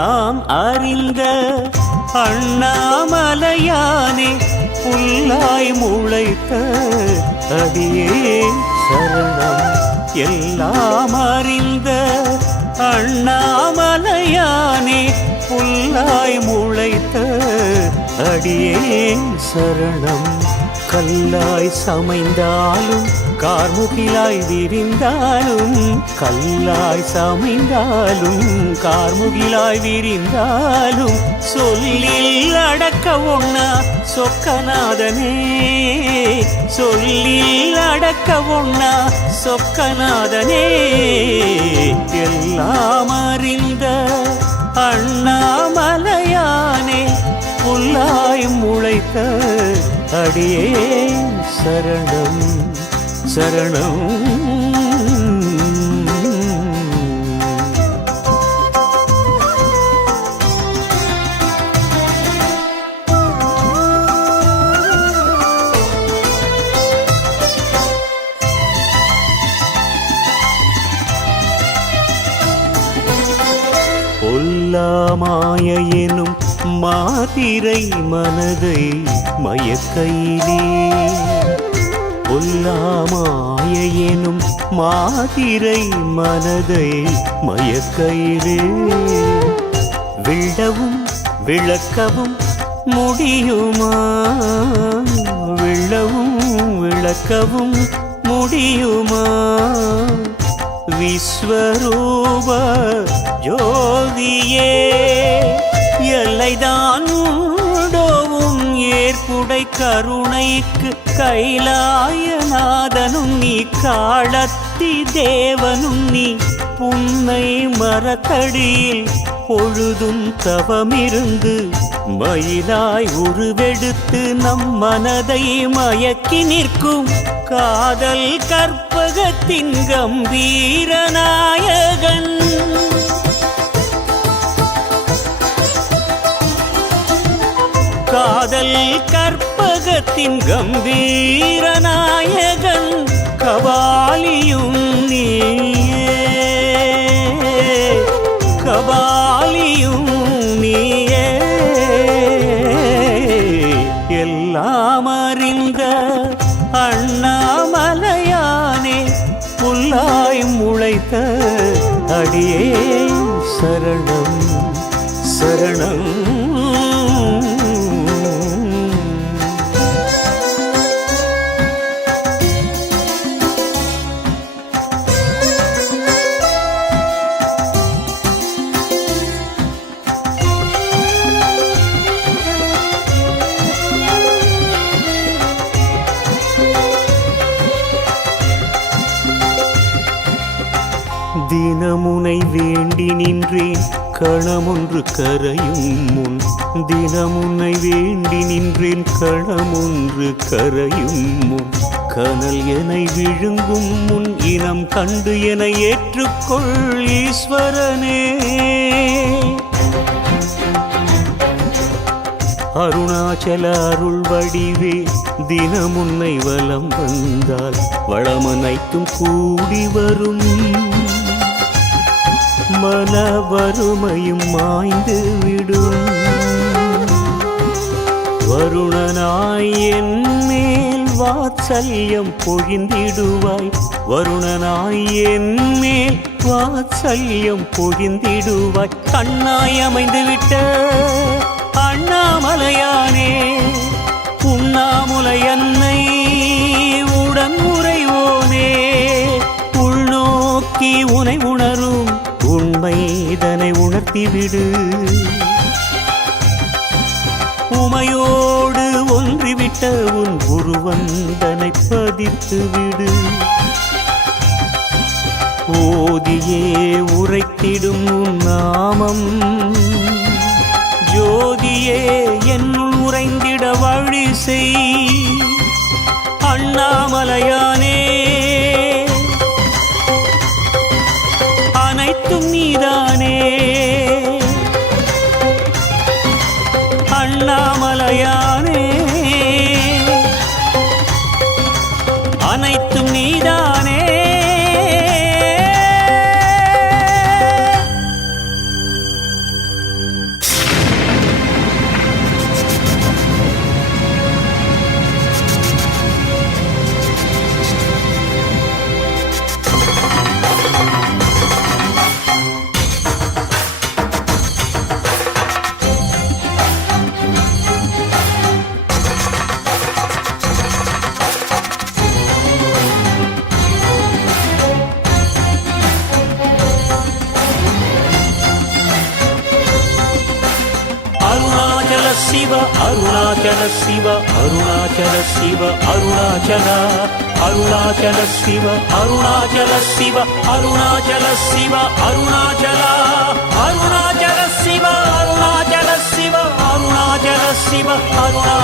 எல்லாம் அறிந்த அண்ணாமலையானே புல்லாய் முளைத்த அடியே சரணம். எல்லாம் அறிந்த அண்ணாமலையானே புல்லாய் முளைத்த அடியே சரணம். கல்லாய் சமைந்தாலும் கார்முகிலாய் விரிந்தாலும், கல்லாய் சமைந்தாலும் கார்முகிலாய் விரிந்தாலும், சொல்லில் அடக்க ஒண்ணா சொக்கநாதனே, சொல்லில் அடக்க ஒண்ணா சொக்கநாதனே. எல்லாம் அறிந்த அண்ணாமலையானே புல்லாய் முளைத்த அடியே சரணம் சரணம். பொல்லாமாய எனும் மாதிரை மனதை மயக்கையிலே, பொல்லாமாய எனும் மாதிரை மனதை மயக்கையிலே, விழவும் விளக்கவும் முடியுமா, விழவும் விளக்கவும் முடியுமா. விஸ்வரூப ஜோதியே எல்லைதான் உண்டோவும் ஏற்புடை கருணைக்கு கைலாயநாதனும் நீ, காளத்தி தேவனும் நீ, புன்னை மரத்தடியில் பொழுதும் தவமிருந்து மயிலாய் உருவெடுத்து நம் மனதை மயக்கி நிற்கும் காதல் கற்பகத்தின் கம்பீர நாயகன். காதல் கற்பகத்தின் கம்பீர நாயகன் கபாலியும் நீயே, கபாலியும் நீயே. எல்லாம் அறிந்த அண்ணாமலையானே புல்லாய் முளைத்த அடியே சரணம் சரணம். தினமுனை வேண்டி நின்றேன் கணமொன்று கரையும் முன், தினமுனை வேண்டி நின்றேன் கணமொன்று கரையும் முன், கனல் என விழுங்கும் முன் இனம் கண்டு என ஏற்றுக்கொள் ஈஸ்வரனே. அருணாச்சல அருள் வடிவே தினமுன்னை வலம் வந்தால் வளமனைத்தும் கூடி வரும், மன வறுமையும் மாய்ந்து விடும். வருணனாய் என் மேல் வாத்சல்யம் பொழிந்திடுவாய், வருணனாய் என் மேல் வாத்சல்யம் பொழிந்திடுவாய். கண்ணாய் அமைந்து விட்ட அண்ணாமலையானே உண்ணாமுலை அன்னை உடன் உறைவோனே, உள்நோக்கி உனை உணரும் உண்மை இதனை உணர்த்திவிடு. உமையோடு ஒன்றிவிட்ட உன் உருவந்தனை பதித்து விடு. ஓதியே உரைத்திடும் உன் நாமம் ஜோதியே என்னுள் உறைந்திட வழி செய். அண்ணாமலையானே அனைத்தும் நீதானே, அண்ணாமலையானே அனைத்தும் நீதானே. அருணாச்சல சிவ அருணாச்சல சிவ அருணாச்சல அருணாச்சல சிவ அருணாச்சல சிவ அருணாச்சல சிவ அருணாச்சல அருணாச்சல சிவ அருணாச்சல சிவ அருணாச்சல சிவ அருணா